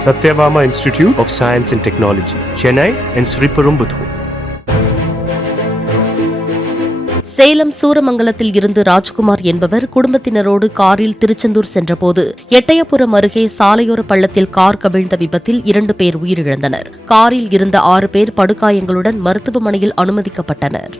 Satyabama Institute of Science and Technology, Chennai and Sriperumbudur. Salem சூரமங்கலத்தில் இருந்து ராஜ்குமார் என்பவர் குடும்பத்தினரோடு காரில் திருச்செந்தூர் சென்றபோது எட்டயபுரம் அருகே சாலையோர பள்ளத்தில் கார் கவிழ்ந்த விபத்தில் 2 பேர் உயிரிழந்தனர். காரில் இருந்த 6 பேர் படுகாயங்களுடன் மருத்துவமனையில் அனுமதிக்கப்பட்டனர்.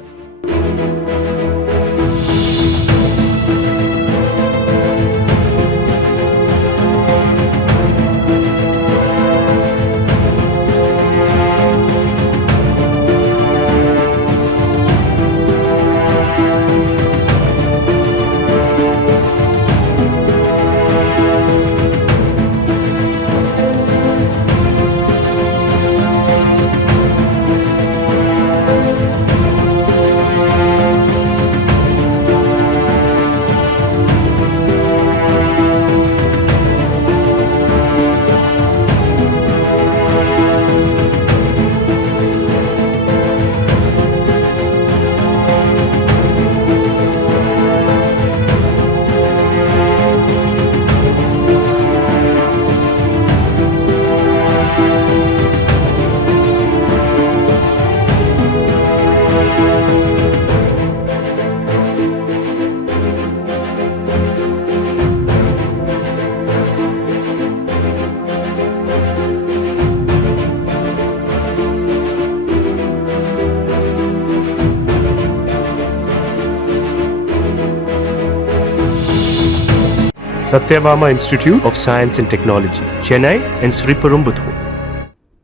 Satyabama Institute of Science and Technology, Chennai and Sriperumbudur.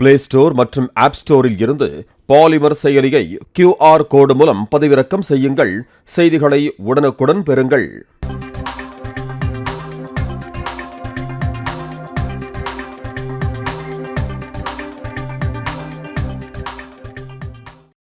Play store மற்றும் ஆப் ஸ்டோரில் இருந்து பாலிமர் செயலியை QR கோடு மூலம் பதிவிறக்கம் செய்யுங்கள். செய்திகளை உடனுக்குடன் பெறுங்கள்.